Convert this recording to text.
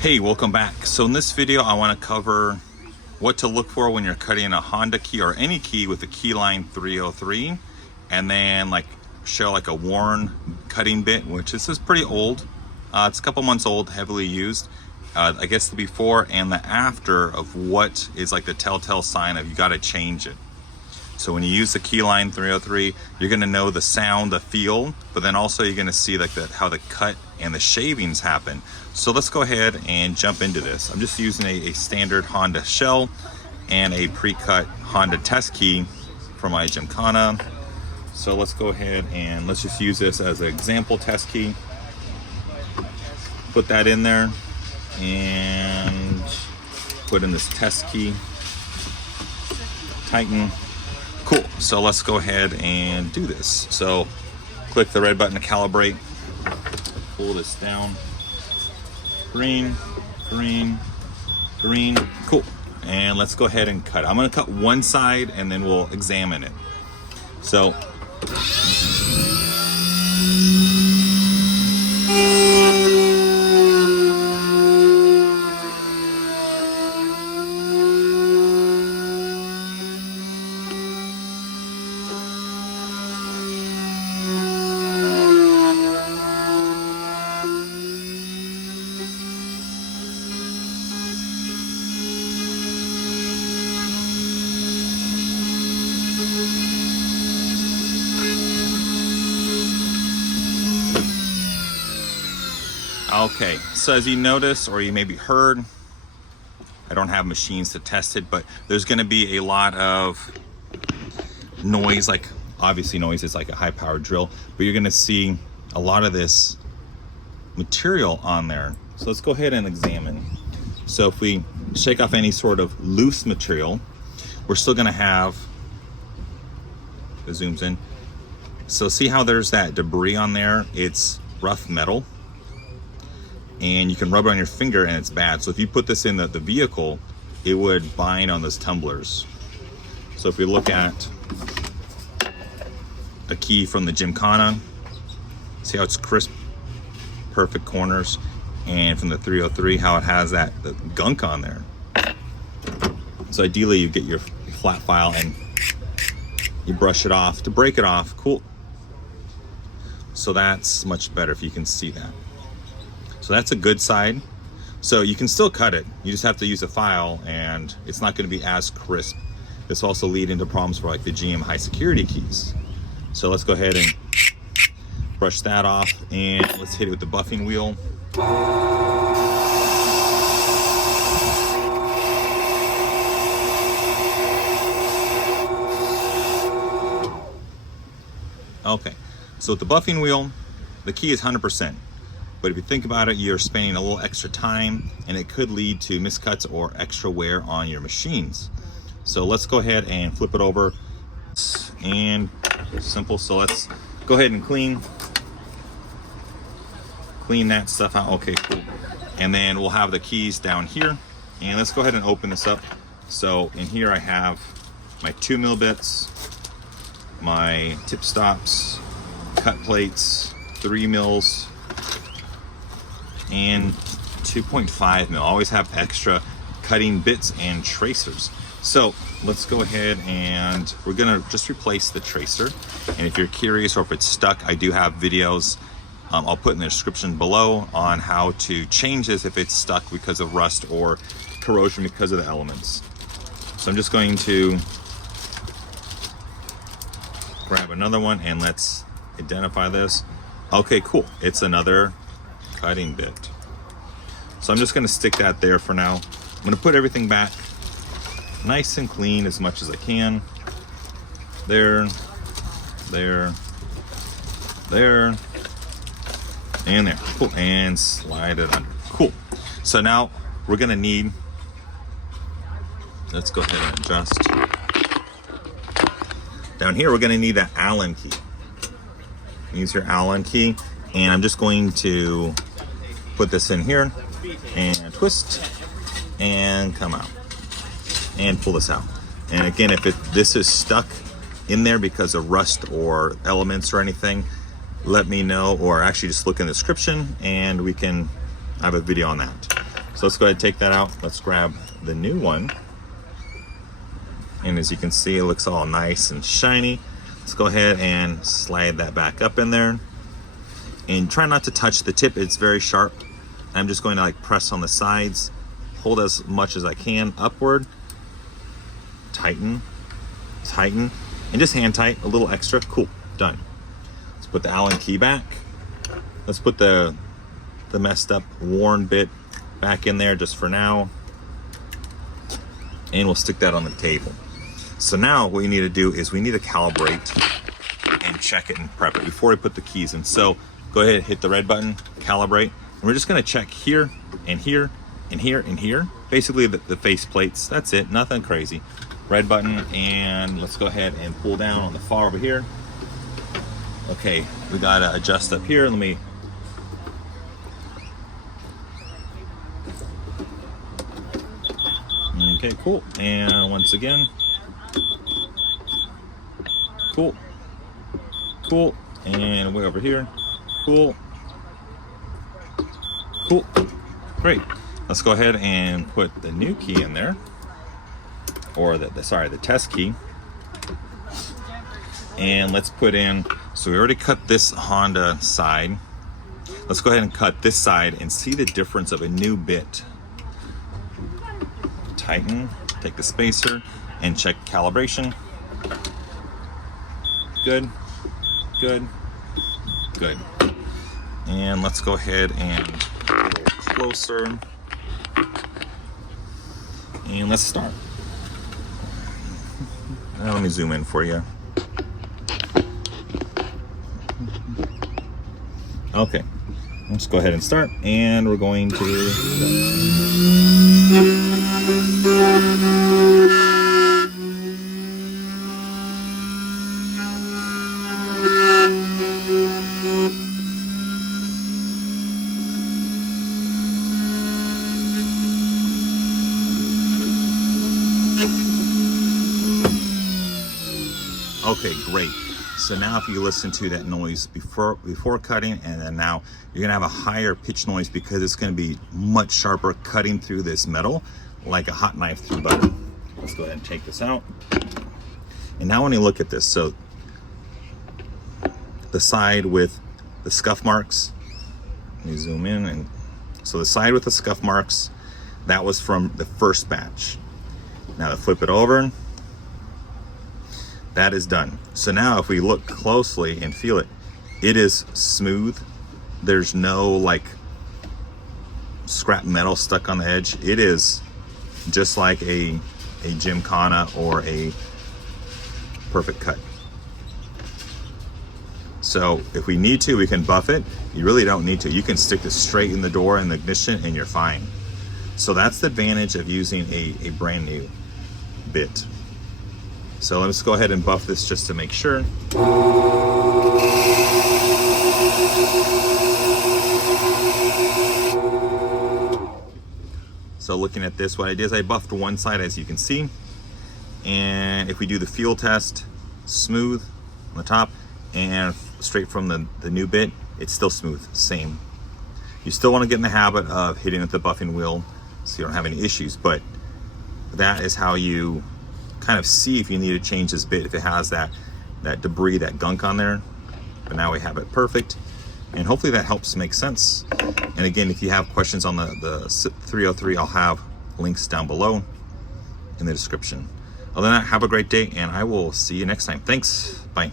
Hey, welcome back. So in this video, I want to cover what to look for when you're cutting a Honda key or any key with a Keyline 303, and then show a worn cutting bit, which is pretty old. It's a couple months old, heavily used. I guess the before and the after of what is the telltale sign of you got to change it. So when you use the Keyline 303, you're going to know the sound, the feel, but then also you're going to see how the cut and the shavings happen. So let's go ahead and jump into this. I'm just using a standard Honda shell and a pre-cut Honda test key for my Gymkhana. So let's go ahead and let's just use this as an example test key. Put that in there and put in this test key. Tighten. Cool, so let's go ahead and do this. So click the red button to calibrate, pull this down, green, green, green, cool. And let's go ahead and cut. I'm gonna cut one side and then we'll examine it. So, okay, so as you notice, or you maybe heard, I don't have machines to test it, but there's gonna be a lot of noise, obviously noise is like a high powered drill, but you're gonna see a lot of this material on there. So let's go ahead and examine. So if we shake off any sort of loose material, we're still gonna have, it zooms in. So see how there's that debris on there? It's rough metal. And you can rub it on your finger and it's bad. So if you put this in the vehicle, it would bind on those tumblers. So if we look at a key from the Gymkhana, see how it's crisp, perfect corners, and from the 303, how it has the gunk on there. So ideally you get your flat file and you brush it off to break it off, cool. So that's much better if you can see that. So that's a good side. So you can still cut it. You just have to use a file and it's not going to be as crisp. This also lead into problems for the GM high security keys. So let's go ahead and brush that off and let's hit it with the buffing wheel. Okay, so with the buffing wheel, the key is 100%. But if you think about it, you're spending a little extra time and it could lead to miscuts or extra wear on your machines. So let's go ahead and flip it over and simple. So let's go ahead and clean that stuff out. Okay, cool. And then we'll have the keys down here and let's go ahead and open this up. So in here I have my 2mm bits, my tip stops, cut plates, 3 mils, and 2.5 mil. Always have extra cutting bits and tracers. So let's go ahead and we're gonna just replace the tracer. And if you're curious or if it's stuck, I do have videos I'll put in the description below on how to change this if it's stuck because of rust or corrosion because of the elements. So I'm just going to grab another one and let's identify this. Okay, cool. It's another cutting bit. So I'm just going to stick that there for now. I'm going to put everything back nice and clean as much as I can. There, there, there, and there. Cool. And slide it under. Cool. So now we're going to need, let's go ahead and adjust. Down here, we're going to need that Allen key. Use your Allen key. And I'm just going to put this in here and twist and come out and pull this out. And again, if this is stuck in there because of rust or elements or anything, let me know, or actually just look in the description and we can have a video on that. So let's go ahead and take that out. Let's grab the new one. And as you can see, it looks all nice and shiny. Let's go ahead and slide that back up in there. And try not to touch the tip, it's very sharp. I'm just going to like press on the sides, hold as much as I can upward, tighten, tighten, and just hand tight a little extra. Cool, done. Let's put the Allen key back. Let's put the messed up worn bit back in there just for now. And we'll stick that on the table. So now what we need to do is we need to calibrate and check it and prep it before we put the keys in. So go ahead, hit the red button, calibrate. And we're just gonna check here and here and here and here. Basically the face plates, that's it, nothing crazy. Red button, and let's go ahead and pull down on the far over here. Okay, we gotta adjust up here. Let me, okay, cool. And once again, cool, cool, and way over here, cool, cool, great. Let's go ahead and put the new key in there, or the test key, and let's put in. So we already cut this Honda side. Let's go ahead and cut this side and see the difference of a new bit. Tighten, take the spacer, and check calibration. Good, good, good. And let's go ahead and get a little closer. And let's start. Now let me zoom in for you. Okay, let's go ahead and start. And we're going to... Okay, great. So now if you listen to that noise before cutting, and then now you're gonna have a higher pitch noise because it's gonna be much sharper cutting through this metal like a hot knife through butter. Let's go ahead and take this out. And now when you look at this, so the side with the scuff marks, let me zoom in, and so the side with the scuff marks, that was from the first batch. Now to flip it over, that is done. So now if we look closely and feel it, it is smooth. There's no like scrap metal stuck on the edge. It is just like a Gymkhana or a perfect cut. So if we need to, we can buff it. You really don't need to. You can stick this straight in the door in the ignition and you're fine. So that's the advantage of using a brand new bit. So let's go ahead and buff this just to make sure. So looking at this, what I did is I buffed one side, as you can see. And if we do the fuel test, smooth on the top, and straight from the new bit, it's still smooth, same. You still want to get in the habit of hitting with the buffing wheel so you don't have any issues, but that is how you kind of see if you need to change this bit, if it has that debris, that gunk on there. But now we have it perfect, and hopefully that helps make sense. And again, if you have questions on the 303, I'll have links down below in the description. Other than that, have a great day, and I will see you next time. Thanks, bye.